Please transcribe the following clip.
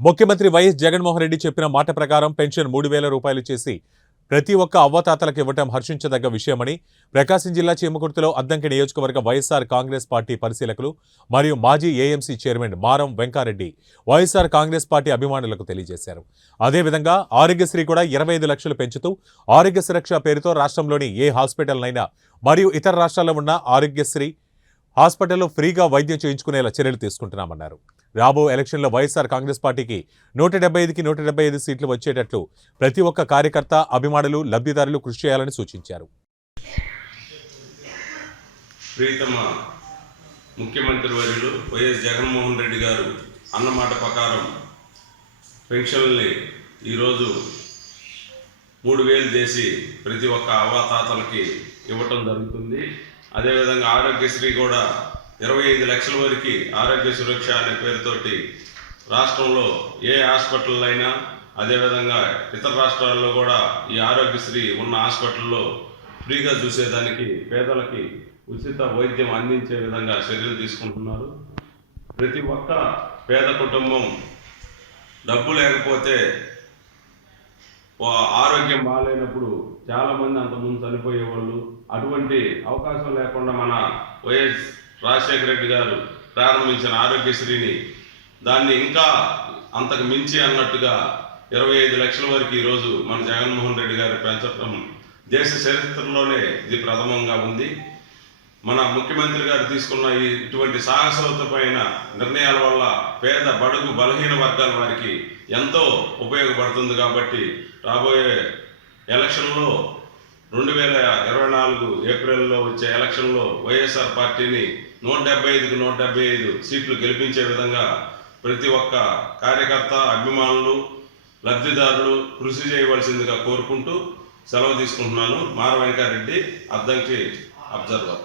ముఖ్యమంత్రి వైఎస్ జగన్మోహన్ రెడ్డి చెప్పిన మాట ప్రకారం పెన్షన్ మూడు వేల రూపాయలు చేసి ప్రతి ఒక్క అవ్వతాతలకు ఇవ్వటం హర్షించదగ్గ విషయమని ప్రకాశం జిల్లా చీమకుర్తిలో అద్దంకి నియోజకవర్గ వైఎస్ఆర్ కాంగ్రెస్ పార్టీ పరిశీలకులు మరియు మాజీ ఏఎంసీ చైర్మన్ మారం వెంకారెడ్డి వైఎస్ఆర్ కాంగ్రెస్ పార్టీ అభిమానులకు తెలియజేశారు. అదేవిధంగా ఆరోగ్యశ్రీ కూడా ఇరవై ఐదు లక్షలు పెంచుతూ ఆరోగ్య సురక్ష పేరుతో రాష్ట్రంలోని ఏ హాస్పిటల్నైనా మరియు ఇతర రాష్ట్రాల్లో ఉన్న ఆరోగ్యశ్రీ హాస్పిటల్లో ఫ్రీగా వైద్యం చేయించుకునేలా చర్యలు తీసుకుంటున్నామన్నారు. రాబో ఎలక్షన్లో వైఎస్ఆర్ కాంగ్రెస్ పార్టీకి నూట డెబ్బై ఐదుకి నూట డెబ్బై ఐదు సీట్లు వచ్చేటట్లు ప్రతి ఒక్క కార్యకర్త అభిమానులు లబ్ధిదారులు కృషి చేయాలని సూచించారు. ప్రీతమ ముఖ్యమంత్రి వర్యులు వైఎస్ జగన్మోహన్ రెడ్డి గారు అన్నమాట ప్రకారం పెన్షన్ని ఈరోజు మూడు వేలు చేసి ప్రతి ఒక్క అవాతాతలకి ఇవ్వటం జరుగుతుంది. అదేవిధంగా ఆరోగ్యశ్రీ కూడా ఇరవై ఐదు లక్షల వరకు ఆరోగ్య సురక్ష అనే పేరుతోటి రాష్ట్రంలో ఏ హాస్పిటల్ అయినా అదేవిధంగా ఇతర రాష్ట్రాల్లో కూడా ఈ ఆరోగ్యశ్రీ ఉన్న హాస్పిటల్లో ఫ్రీగా చూసేదానికి పేదలకి ఉచిత వైద్యం అందించే విధంగా చర్యలు తీసుకుంటున్నారు. ప్రతి ఒక్క పేద కుటుంబం డబ్బు లేకపోతే ఆరోగ్యం బాగాలేనప్పుడు చాలామంది అంతకుముందు చనిపోయేవాళ్ళు. అటువంటి అవకాశం లేకుండా మన వైఎస్ రాజశేఖర రెడ్డి గారు ప్రారంభించిన ఆరోగ్యశ్రీని దాన్ని ఇంకా అంతకు మించి అన్నట్టుగా ఇరవై ఐదు లక్షల వరకు ఈరోజు మన జగన్మోహన్ రెడ్డి గారు పెంచడం దేశ చరిత్రలోనే ఇది ప్రథమంగా ఉంది. మన ముఖ్యమంత్రి గారు తీసుకున్న ఈ ఇటువంటి సాహసవంతమైన నిర్ణయాల వల్ల పేద బడుగు బలహీన వర్గాల వారికి ఎంతో ఉపయోగపడుతుంది కాబట్టి రాబోయే ఎలక్షన్లో రెండు వేల ఇరవై నాలుగు ఏప్రిల్లో వచ్చే ఎలక్షన్లో వైఎస్ఆర్ పార్టీని నూట డెబ్బై ఐదుకి నూట డెబ్బై ఐదు సీట్లు గెలిపించే విధంగా ప్రతి ఒక్క కార్యకర్త అభిమానులు లబ్ధిదారులు కృషి చేయవలసిందిగా కోరుకుంటూ సెలవు తీసుకుంటున్నాను. మార వెంకారెడ్డి అద్దంకి అబ్జర్వర్.